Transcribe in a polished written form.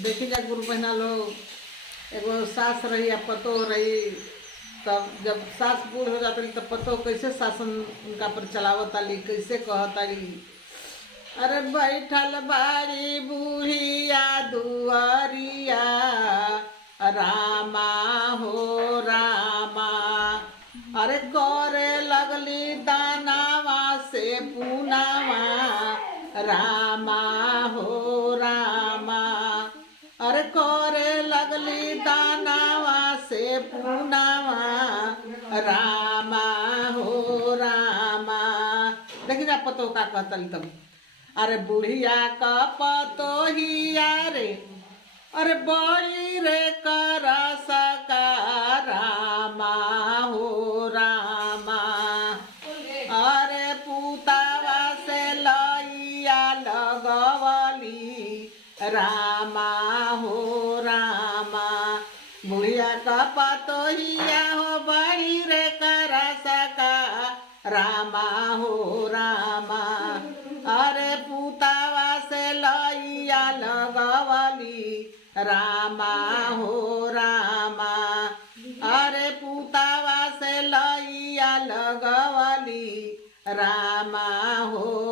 देखी जा गुरु बहना लोग, एगो सास रही या पतो रही, तब जब सास बूढ़ हो जाती तब पतो कैसे शासन उनका पर चलावताली, कैसे कहताली। अरे बैठल बारी बूढ़िया दुआरिया, रामा हो रामा। अरे करे लगली दानावा से पूनावा, रामा हो रामा। अरे करे लगली दानावा से पूनावा, रामा हो रामा। देखी जा पतो का कहतली तब। अरे बुढ़िया का पतो हिया रे, अरे बड़ी रे कर सका, रामा हो रामा। अरे पुतावा से लइया लगवली, रामा हो रामा। बुढ़िया का पतो हिया हो बड़ी रे कर सका, रामा हो रामा। अरे पुतावा से लइया लगवली, रामा हो रामा। अरे पुतावा से लइया लगवली, रामा हो